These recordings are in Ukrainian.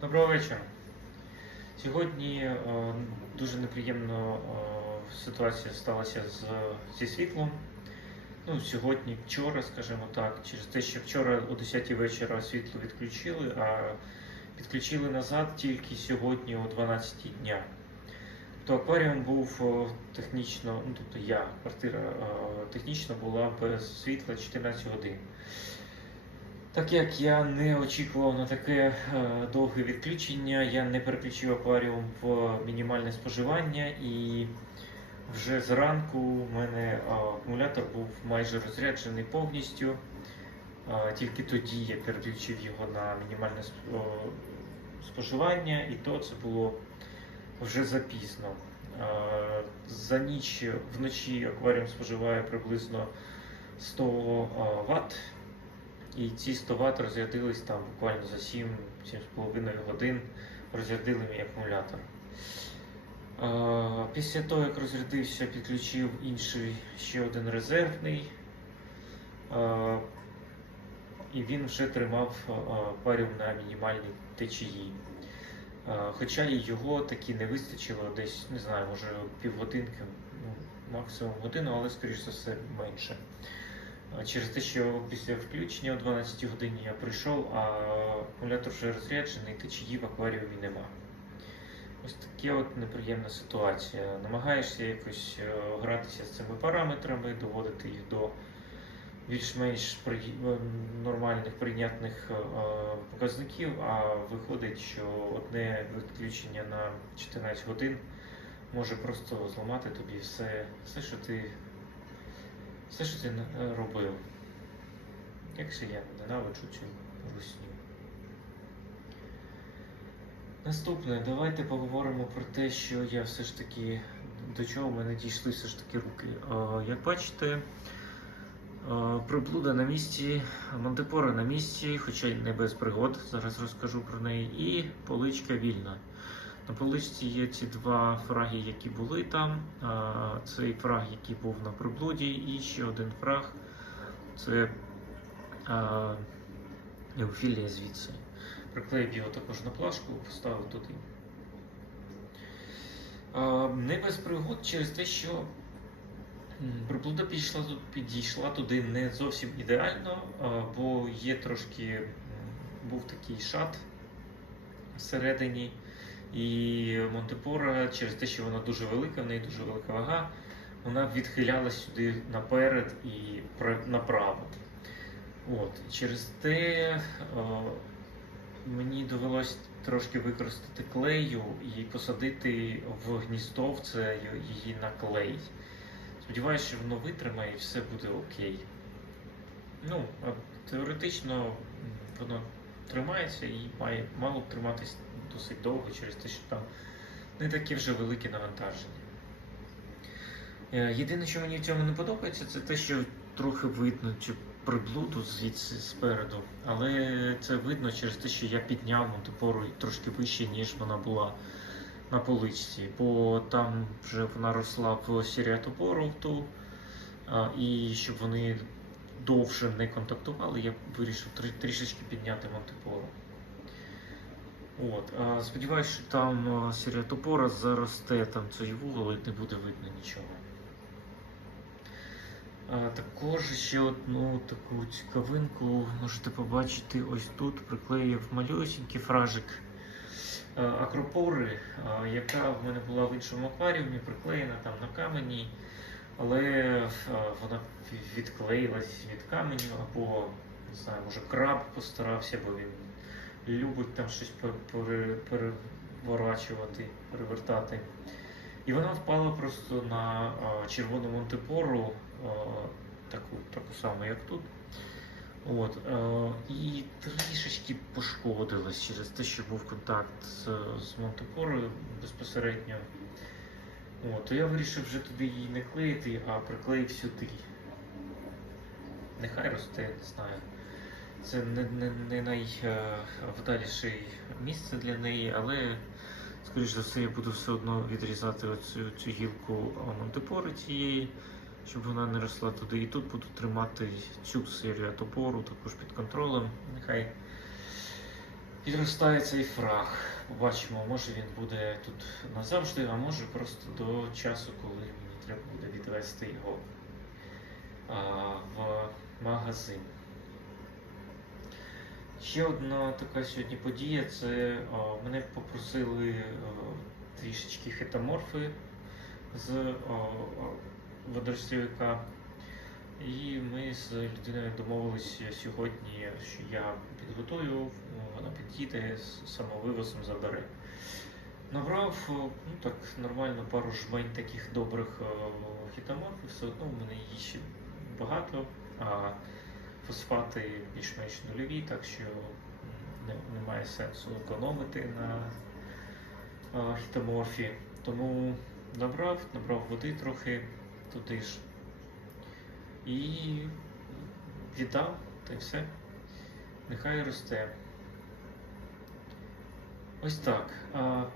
Доброго вечора. Сьогодні е, дуже неприємна е, ситуація сталася з, зі світлом. Ну, сьогодні, вчора, скажімо так, через те, що вчора о 10 вечора світло відключили, а підключили назад тільки сьогодні о 12 дня. Тобто акваріум був е, технічно, ну тобто я, квартира технічно була без світла 14 годин. Так як я не очікував на таке е, довге відключення, я не переключив акваріум в мінімальне споживання, і вже зранку в мене е, акумулятор був майже розряджений повністю. Е, Тільки тоді я переключив його на мінімальне е, споживання, і то це було вже запізно. Е, За ніч вночі акваріум споживає приблизно 100 Вт. І ці 100 Вт розрядились там буквально за 7-7,5 годин розрядили мій акумулятор. Після того, як розрядився, підключив інший ще один резервний. І він вже тримав акваріум на мінімальній течії. Хоча його таки не вистачило десь, не знаю, може півгодинки, ну, максимум годину, але скоріш за все менше. Через те, що після включення о 12 годині я прийшов, а акумулятор вже розряджений, течії в акваріумі нема. Ось така от неприємна ситуація. Намагаєшся якось е, гратися з цими параметрами, доводити їх до більш-менш при... е, нормальних прийнятних е, показників, а виходить, що одне відключення на 14 годин може просто зламати тобі все, все що ти все, що ти робив. Як же я ненавиджу цю русню. Наступне, давайте поговоримо про те, що я все ж таки до чого в мене дійшли все ж таки руки. Е, Як бачите, е, приблуда на місці, Монтепора на місці, хоча й не без пригод, зараз розкажу про неї, і поличка вільна. На поличці є ці два фраги, які були там. Цей фраг, який був на приблуді, і ще один фраг це а, еофілія звідси. Приклеїв його також на плашку, поставив туди. Не без пригод через те, що приблуда підійшла, підійшла туди не зовсім ідеально, бо є трошки був такий шат всередині. І Монтепора, через те, що вона дуже велика, в неї дуже велика вага, вона відхилялась сюди наперед і направо. От. Через те о, мені довелось трошки використати клею і посадити в гніздо в це й- її на клей. Сподіваюся, що воно витримає і все буде окей. Ну, а теоретично воно тримається і має мало б триматись досить довго через те, що там не таке вже велике навантаження. Е, Єдине, що мені в цьому не подобається, це те, що трохи видно цю приблуду звідси спереду, але це видно через те, що я підняв монтепору трошки вище, ніж вона була на поличці, бо там вже вона росла в сіріатопору ту, і щоб вони довше не контактували, я вирішив трішечки підняти монтепору. От, а, сподіваюся, що там а, сіріатопора заросте там цей вугол і не буде видно нічого. Також ще одну таку цікавинку можете побачити ось тут приклеїв малюсінький фражик акропори, яка в мене була в іншому акваріумі, приклеєна там на камені, але вона відклеїлась від каменю або не знаю, може краб постарався, бо він любить там щось пер- пере- переворачувати, перевертати. І вона впала просто на червону монтепору, таку, таку саму, як тут. От, і трішечки пошкодилась через те, що був контакт з, з монтепорою безпосередньо. От, то я вирішив вже туди її не клеїти, а приклеїв сюди. Нехай росте, не знаю. Це не, не, не найвдаліше місце для неї, але, скоріш за все, я буду все одно відрізати оцю цю гілку монтепори цієї, щоб вона не росла туди. І тут буду тримати цю серію топору також під контролем. Нехай підростає цей фраг. Побачимо, може він буде тут назавжди, а може просто до часу, коли мені треба буде відвести його а, в магазин. Ще одна така сьогодні подія це а, мене попросили а, трішечки хетоморфи з а, а. І ми з людиною домовилися сьогодні, що я підготую, вона під'їде з самовивозом забере. Набрав ну так нормально пару жмень таких добрих е, хітоморфів, все одно в мене її ще багато, а фосфати більш-менш нульові, так що немає сенсу економити на е, хітоморфі. Тому набрав, набрав води трохи туди ж. І віддав, та й все. Нехай росте. Ось так.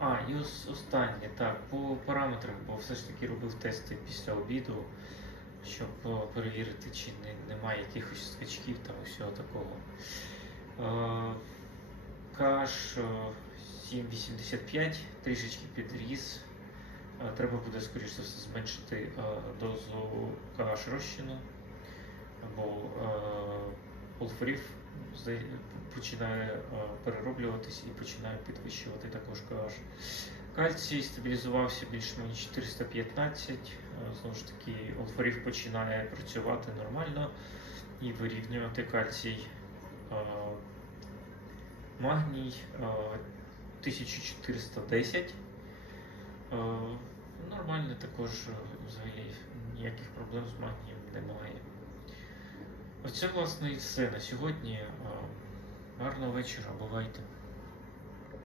А, і ос- останнє, так, по параметрах, бо все ж таки робив тести після обіду, щоб е, перевірити, чи не, немає якихось скачків там усього такого. Е, Каш е, 7,85 трішечки підріс. Е, Треба буде, скоріш за все, зменшити е, дозу каш розчину, або полфорів починає е, перероблюватись і починає підвищувати також каш. Кальцій стабілізувався більш-менш 415. е, Знову ж таки, олфорів починає працювати нормально і вирівнювати кальцій. Е, Магній е, 1410. Е, Нормально також е, взагалі ніяких проблем з магнієм немає. Оце, власне, і все на сьогодні. Е, Гарного вечора, бувайте.